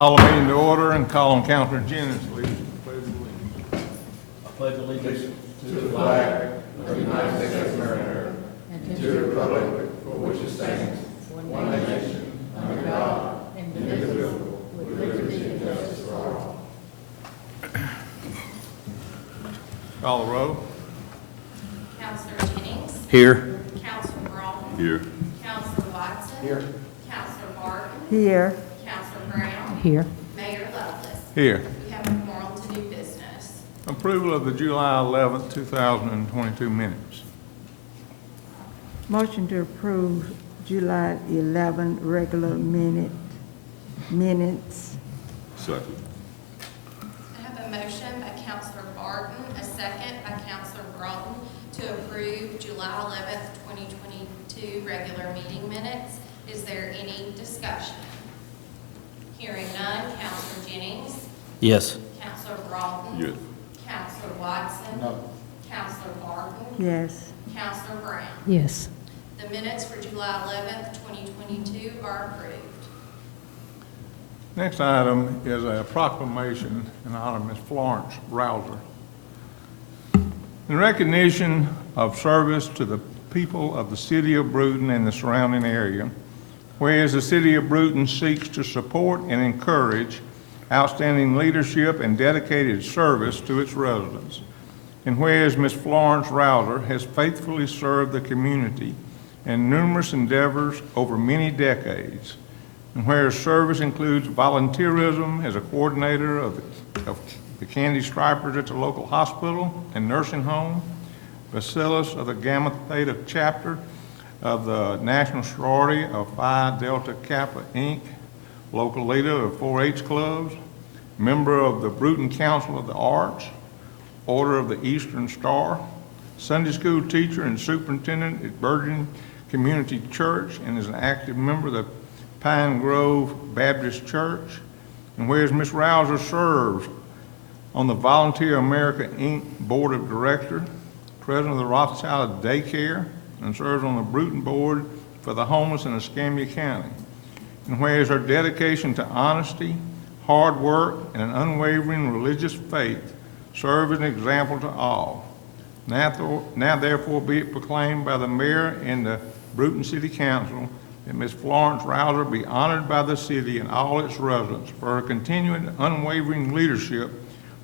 Call the meeting to order and call on Councilor Jennings, please. Pledge of allegiance. I pledge allegiance to the flag of the United States of America and to the republic for which it stands, one nation, under God, indivisible, with liberty and justice for all. Call the roll. Councilor Jennings. Here. Councilor Broughton. Here. Councilor Watson. Here. Councilor Barton. Here. Councilor Brown. Here. Mayor Lovelace. Here. We have a quorum to do business. Approval of the July 11th, 2022 minutes. Motion to approve July 11 regular minutes. Second. I have a motion by Councilor Barton, a second by Councilor Broughton to approve July 11th, 2022 regular meeting minutes. Is there any discussion? Hearing none, Councilor Jennings. Yes. Councilor Broughton. Yes. Councilor Watson. No. Councilor Barton. Yes. Councilor Brown. Yes. The minutes for July 11th, 2022 are approved. Next item is a proclamation in honor of Ms. Florence Rouser. In recognition of service to the people of the City of Brewton and the surrounding area, whereas the City of Brewton seeks to support and encourage outstanding leadership and dedicated service to its residents, and whereas Ms. Florence Rouser has faithfully served the community in numerous endeavors over many decades, and whereas service includes volunteerism as a coordinator of the candy stripers at the local hospital and nursing home, bacillus of the Gamma Theta chapter of the National Sorority of Phi Delta Kappa, Inc., local leader of 4-H clubs, member of the Brewton Council of the Arts, Order of the Eastern Star, Sunday school teacher and superintendent at Virgin Community Church, and is an active member of the Pine Grove Baptist Church. And whereas Ms. Rouser serves on the Volunteer America, Inc. Board of Directors, president of the Rothschild Daycare, and serves on the Brewton Board for the homeless in Escambia County. And whereas her dedication to honesty, hard work, and an unwavering religious faith serve as an example to all. Now therefore be it proclaimed by the mayor and the Brewton City Council that Ms. Florence Rouser be honored by the city and all its residents for her continuing unwavering leadership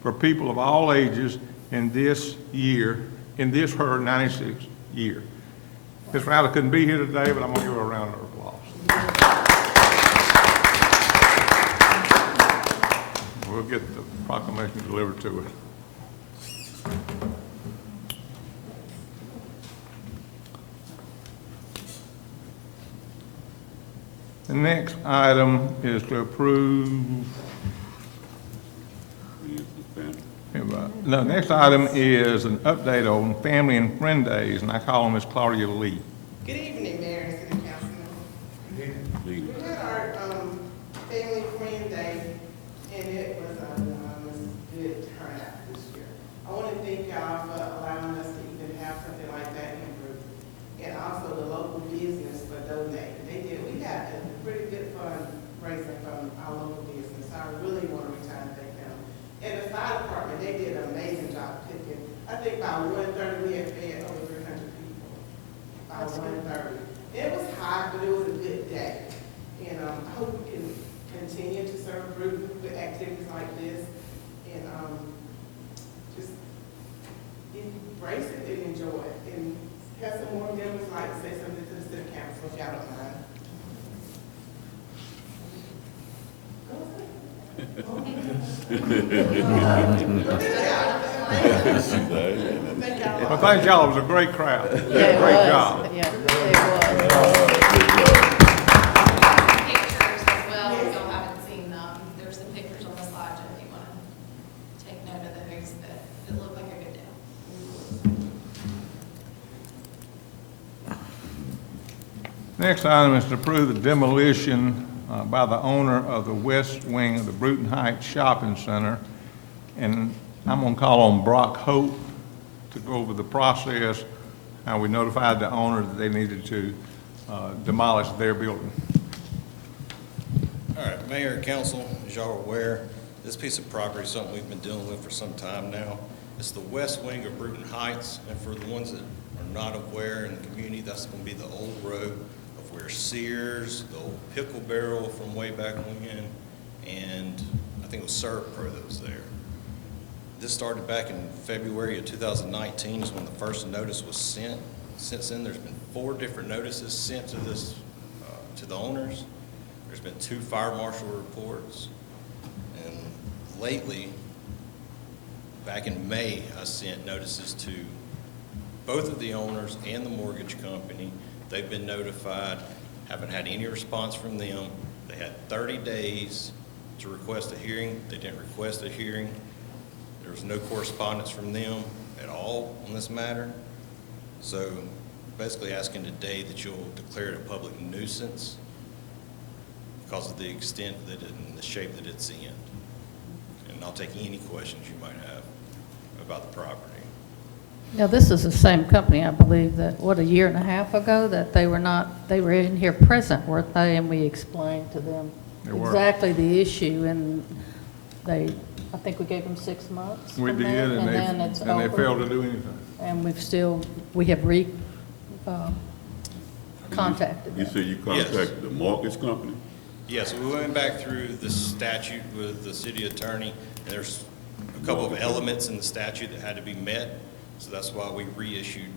for people of all ages in this her 96th year. Ms. Rouser couldn't be here today, but I'm going to give her a round of applause. We'll get the proclamation delivered to her. The next item is to approve. No, next item is an update on Family and Friend Days, and I call on Ms. Claudia Lee. Good evening, Mayor and City Councilman. We had our Family Friend Day, and it was a good turnout this year. I want to thank y'all for allowing us to even have something like that in Brewton, and also the local business for donating. We got a pretty good fundraiser from our local business. I really want to return and thank them. And the fire department, they did an amazing job cooking. I think by 1:30 we had fed over 300 people. By 1:30. It was hot, but it was a good day. And I hope we can continue to serve Brewton with activities like this, and just embrace it and enjoy it. And have some more members like to say something to the city council, if y'all don't mind. Well, thank y'all. It was a great crowd. Yeah, Great job. Yeah, it was. Pictures as well, if y'all haven't seen them. There's some pictures on the slide if you want to take note of those, but it looked like a good day. Next item is to approve the demolition by the owner of the west wing of the Brewton Heights Shopping Center. And I'm going to call on Brock Hope to go over the process, how we notified the owner that they needed to demolish their building. All right, Mayor and Council, as y'all are aware, this piece of property is something we've been dealing with for some time now. It's the west wing of Brewton Heights, and for the ones that are not aware in the community, that's going to be the old road of where Sears, the old pickle barrel from way back when, and I think it was Servpro that was there. This started back in February of 2019 is when the first notice was sent. Since then, there's been 4 different notices sent to this, to the owners. There's been 2 fire marshal reports, and lately, back in May, I sent notices to both of the owners and the mortgage company. They've been notified, haven't had any response from them. They had 30 days to request a hearing. They didn't request a hearing. There was no correspondence from them at all on this matter. So basically asking today that you'll declare it a public nuisance because of the extent that it, and the shape that it's in. And I'll take any questions you might have about the property. Now, this is the same company, I believe, that, what, a year and a half ago, that they were in here present, weren't they? And we explained to them They were. exactly the issue, and they, I think we gave them 6 months. We from did, that, and then it's they over. failed to do anything. And we have contacted You them. said you contacted the mortgage company? Yes, we went back through the statute with the city attorney, and there's a couple of elements in the statute that had to be met. So that's why we reissued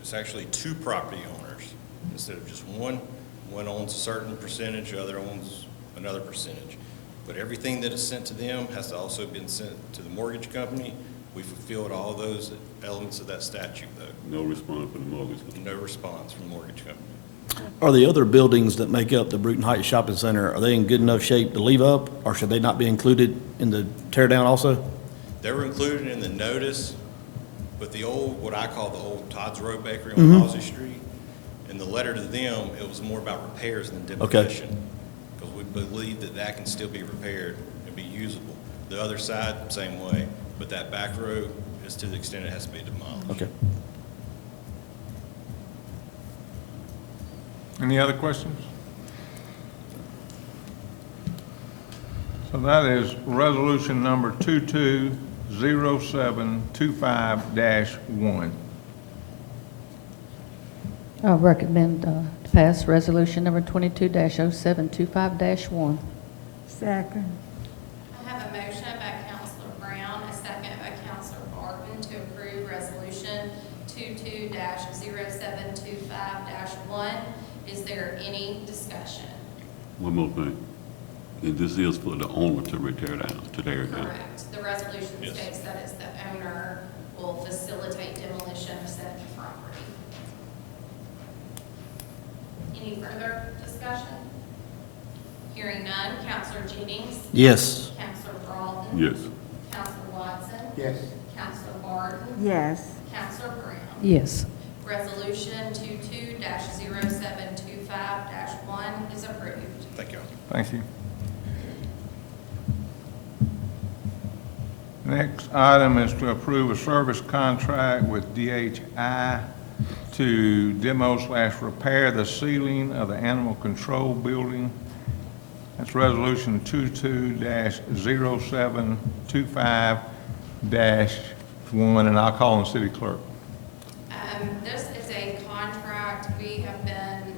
it's actually 2 property owners instead of just one. One owns a certain percentage, the other owns another percentage. But everything that is sent to them has to also been sent to the mortgage company. We fulfilled all those elements of that statute, though. No response from the mortgage company? No response from the mortgage company. Are the other buildings that make up the Brewton Heights Shopping Center, are they in good enough shape to leave up, or should they not be included in the tear down also? They were included in the notice, but the old, what I call the old Todd's Road Bakery on Halsey Street, in the letter to them, it was more about repairs than demolition. Because we believe that that can still be repaired and be usable. The other side, same way, but that back road is to the extent it has to be demolished. Okay. Any other questions? So that is resolution number 220725-1. I recommend to pass resolution number 22-0725-1. Second. I have a motion by Counselor Brown, a second by Counselor Barton to approve resolution 22-0725-1. Is there any discussion? One more thing. And this is for the owner to tear down. Correct. The resolution Yes. states that it's the owner will facilitate demolition of said property. Any further discussion? Hearing none, Counselor Jennings, Yes. Counselor Broughton, Yes. Counselor Watson, Yes. Counselor Barton, Yes. Counselor Brown. Yes. Resolution 22-0725-1 is approved. Thank you. Thank you. Next item is to approve a service contract with DHI to demo/repair the ceiling of the animal control building. That's resolution 22-0725-1, and I'll call on the city clerk. This is a contract. We have been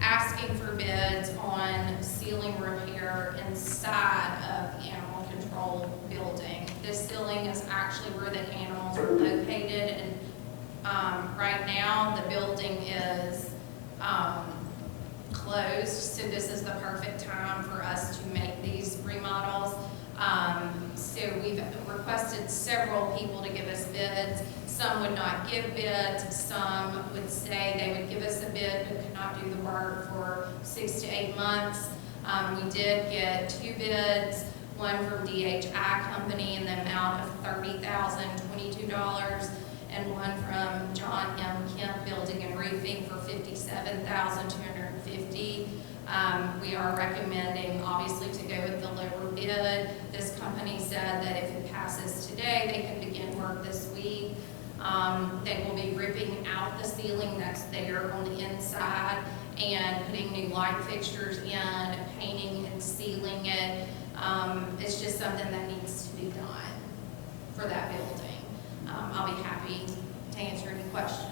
asking for bids on ceiling repair inside of the animal control building. This ceiling is actually where the animals are located, and right now the building is closed, so this is the perfect time for us to make these remodels. So we've requested several people to give us bids. Some would not give bids, some would say they would give us a bid but could not do the work for 6 to 8 months. We did get 2 bids, one from DHI Company in the amount of $30,022, and one from John M. Kemp Building and Roofing for $57,250. We are recommending, obviously, to go with the lower bid. This company said that if it passes today, they can begin work this week. They will be ripping out the ceiling that's there on the inside and putting new light fixtures in, painting and sealing it. It's just something that needs to be done for that building. I'll be happy to answer any questions.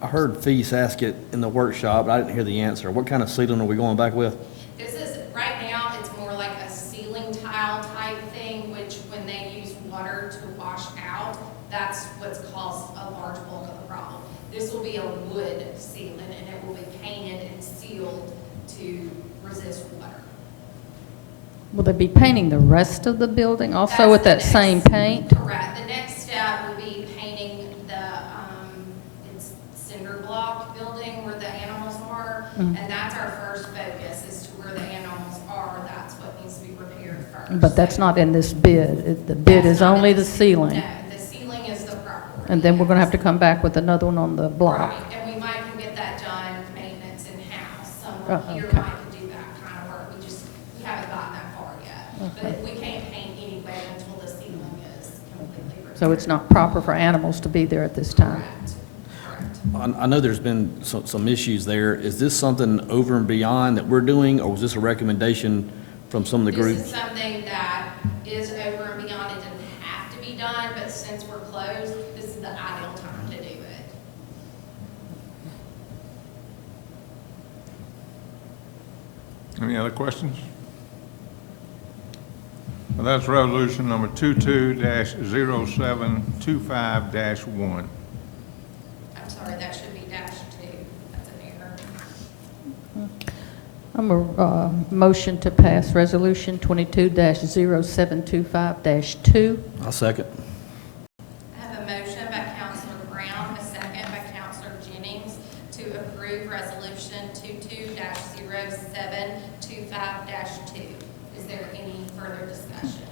I heard Feast ask it in the workshop, but I didn't hear the answer. What kind of ceiling are we going back with? This is, right now, it's more like a ceiling tile type thing, which when they use water to wash out, that's what's caused a large bulk of the problem. This will be a wood ceiling, and it will be painted and sealed to resist water. Will they be painting the rest of the building also with that That's the same next- paint? Correct. The next step will be painting the, it's cinder block building where the animals are, and that's our first focus, is to where the animals are. That's what needs to be repaired first. But that's not in this bid. The bid That's is not only in the ceiling. No, the ceiling is the priority. And then we're gonna have to come back with another one on the block. Right, and we might can get that done, maintenance in-house. Someone here okay. might could do that kind of work. We haven't gotten that far yet. But we can't paint anyway until the ceiling is completely repaired. So it's not proper for animals to be there at this time. Correct, correct. I know there's been some issues there. Is this something over and beyond that we're doing, or was this a recommendation from some of the This groups? is something that is over and beyond. It doesn't have to be done, but since we're closed, this is the ideal time to do it. Any other questions? Well, that's resolution number 22-0725-1. I'm sorry, that should be -2. That's an error. I'm a motion to pass Resolution 22-0725-2. I'll second. I have a motion by Counselor Brown, a second by Counselor Jennings to approve Resolution 22-0725-2. Is there any further discussion?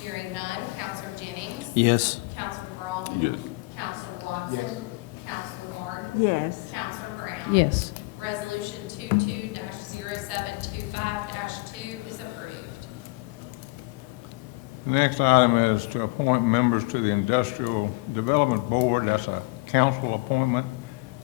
Hearing none, Counselor Jennings. Yes. Counselor Broughton. Yes. Counselor Watson. Counselor Martin. Yes. Counselor Brown. Yes. Resolution 22-0725-2 is approved. The next item is to appoint members to the Industrial Development Board. That's a council appointment,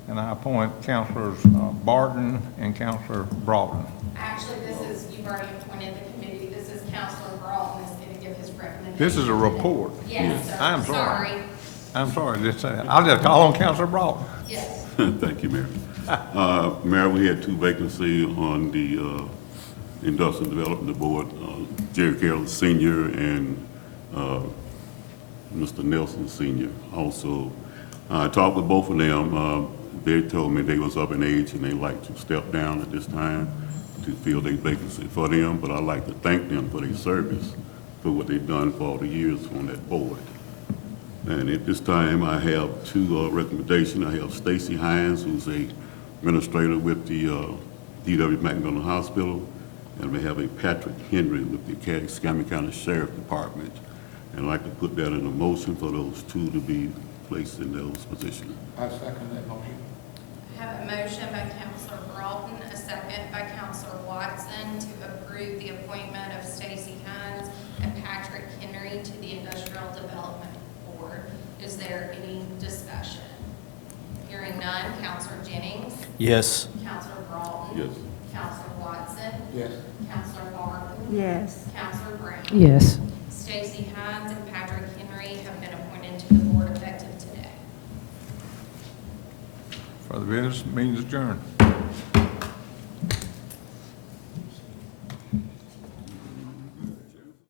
and I appoint Councilors Barton and Counselor Broughton. Actually, this is, you've already appointed the committee. This is Counselor Broughton is going to give his recommendation. This is a report. Yes, sir. I'm sorry. Sorry. I'm sorry, I'll just call on Counselor Broughton. Yes. Thank you, Mayor. Mayor, we had 2 vacancies on the Industrial Development Board, Jerry Carroll Senior and Mr. Nelson Senior. Also, I talked with both of them. They told me they was up in age and they like to step down at this time to fill their vacancy for them, but I'd like to thank them for their service, for what they've done for all the years on that board. And at this time, I have 2 recommendations. I have Stacy Hines, who's a administrator with the D.W. McMillan Hospital, and we have a Patrick Henry with the Escambia County Sheriff Department. And I'd like to put that in a motion for those 2 to be placed in those positions. I second that motion. I have a motion by Counselor Broughton, a second by Counselor Watson to approve the appointment of Stacy Hines and Patrick Henry to the Industrial Development Board. Is there any discussion? Hearing none, Counselor Jennings. Yes. Counselor Broughton. Yes. Counselor Watson. Yes. Counselor Barton. Yes. Counselor Brown. Yes. Stacy Hines and Patrick Henry have been appointed to the board effective today. For the business, means adjourned.